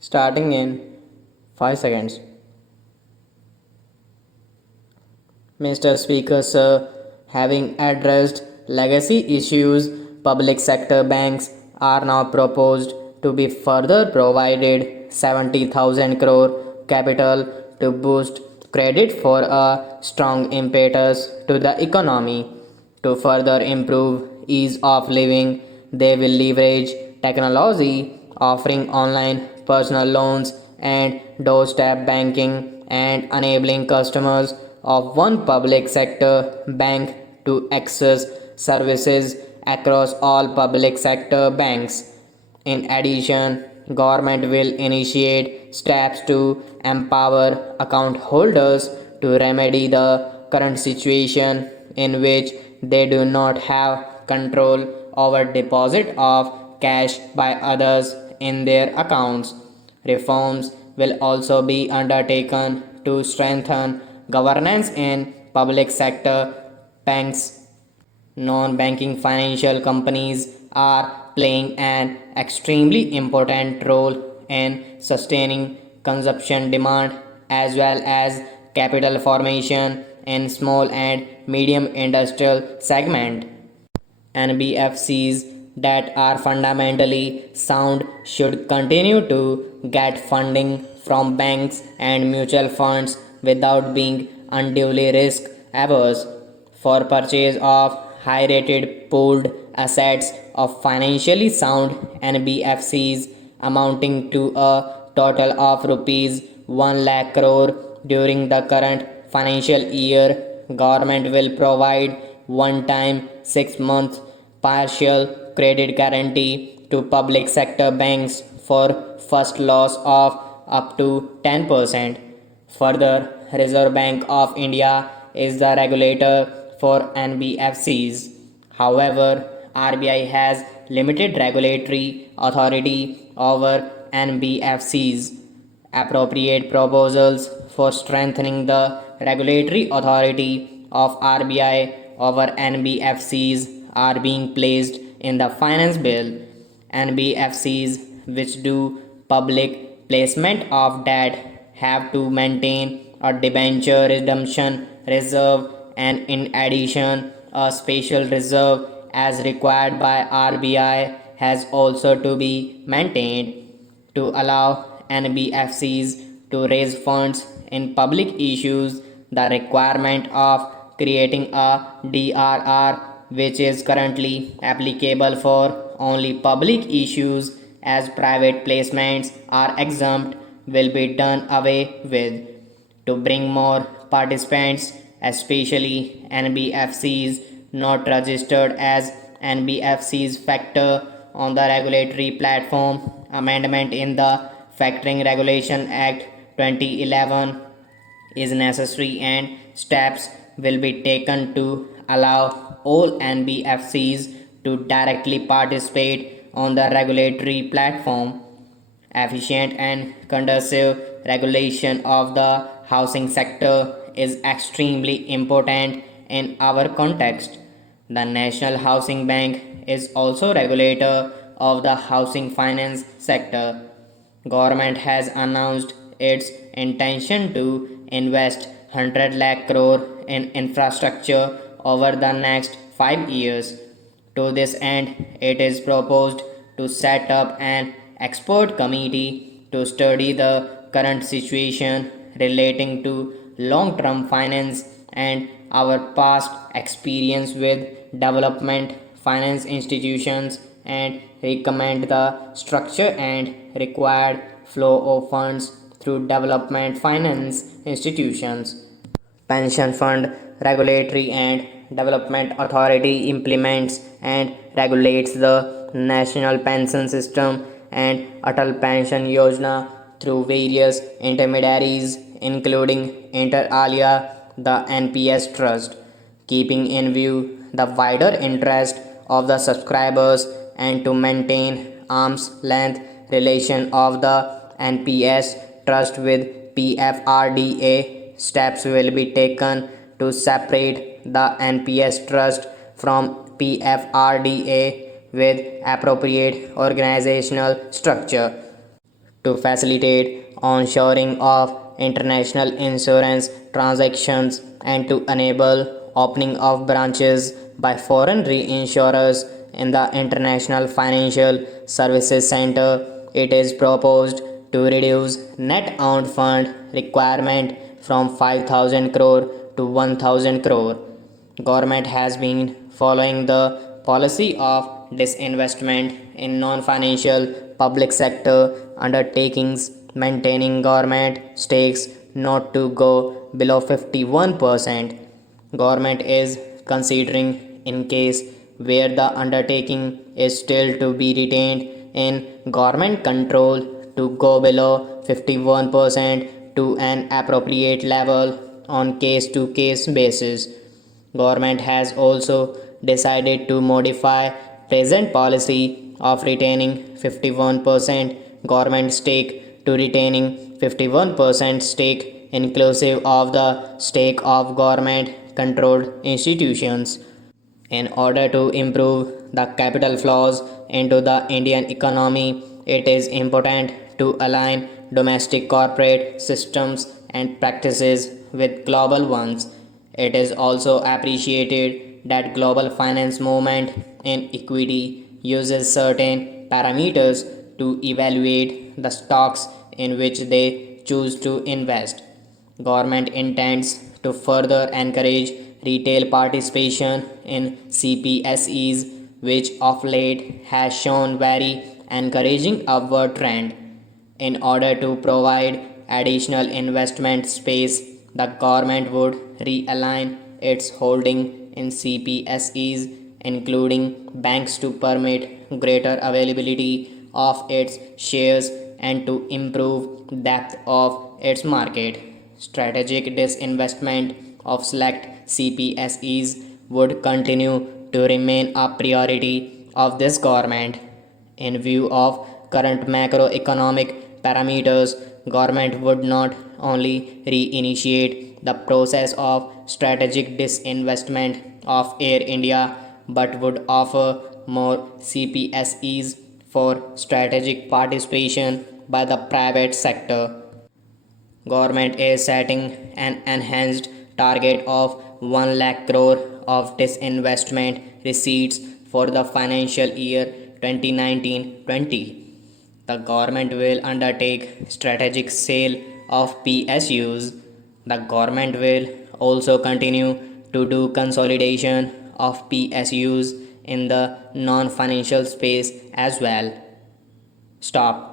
Starting in 5 seconds. Mr. Speaker, sir, having addressed legacy issues, public sector banks are now proposed to be further provided 70,000 crore capital to boost credit for a strong impetus to the economy. To further improve ease of living, they will leverage technology, offering online personal loans and doorstep banking and enabling customers of one public sector bank to access services across all public sector banks. In addition, government will initiate steps to empower account holders to remedy the current situation in which they do not have control over deposit of cash by others in their accounts. Reforms will also be undertaken to strengthen governance in public sector banks. Non-banking financial companies are playing an extremely important role in sustaining consumption demand as well as capital formation in small and medium industrial segment. NBFCs that are fundamentally sound should continue to get funding from banks and mutual funds without being unduly risk averse for purchase of high rated pooled assets of financially sound NBFCs amounting to a total of rupees 1 lakh crore during the current financial year. Government will provide one time 6 month partial credit guarantee to public sector banks for first loss of up to 10%. Further, Reserve Bank of India is the regulator for NBFCs. However, RBI has limited regulatory authority over NBFCs. Appropriate proposals for strengthening the regulatory authority of RBI over NBFCs are being placed in the finance bill. NBFCs which do public placement of debt have to maintain a debenture redemption reserve and in addition a special reserve as required by RBI has also to be maintained to allow NBFCs to raise funds in public issues. The requirement of creating a DRR, which is currently applicable for only public issues as private placements are exempt, will be done away with to bring more participants, especially NBFCs not registered as NBFCs factor on the regulatory platform. Amendment in the Factoring Regulation Act 2011 is necessary and steps will be taken to allow all NBFCs to directly participate on the regulatory platform. Efficient and conducive regulation of the housing sector is extremely important in our context. The National Housing Bank is also regulator of the housing finance sector. Government has announced its intention to invest 100 lakh crore in infrastructure over the next 5 years. To this end, it is proposed to set up an expert committee to study the current situation relating to long-term finance and our past experience with development finance institutions and recommend the structure and required flow of funds through development finance institutions. Pension Fund Regulatory and Development Authority implements and regulates the National Pension System and Atal Pension Yojana through various intermediaries including inter alia the NPS Trust, keeping in view the wider interest of the subscribers and to maintain arm's length relation of the NPS Trust with PFRDA. Steps will be taken to separate the NPS Trust from PFRDA with appropriate organizational structure. to facilitate onshoring of international insurance transactions and to enable opening of branches by foreign reinsurers in the International Financial Services Center. It is proposed to reduce net owned fund requirement from 5000 crore to 1000 crore. Government has been following the policy of disinvestment in non-financial public sector undertakings, maintaining government stakes not to go below 51%. Government is considering in case where the undertaking is still to be retained in government control to go below 51% to an appropriate level on case to case basis. Government has also decided to modify present policy of retaining 51% government stake to retaining 51% stake inclusive of the stake of government controlled institutions. In order to improve the capital flows into the Indian economy, it is important to align domestic corporate systems and practices with global ones. It is also appreciated that global finance movement in equity uses certain parameters to evaluate the stocks in which they choose to invest. Government intends to further encourage retail participation in CPSEs, which of late has shown very encouraging upward trend. In order to provide additional investment space, the government would realign its holding in CPSEs, including banks, to permit greater availability of its shares and to improve depth of its market. Strategic disinvestment of select CPSEs would continue to remain a priority of this government. In view of current macroeconomic parameters, government would not only reinitiate the process of strategic disinvestment of Air India but would offer more CPSEs for strategic participation by the private sector. Government is setting an enhanced target of 1 lakh crore of disinvestment receipts for the financial year 2019-20. The government will undertake strategic sale of PSUs. The government will also continue to do consolidation of PSUs in the non-financial space as well. Stop.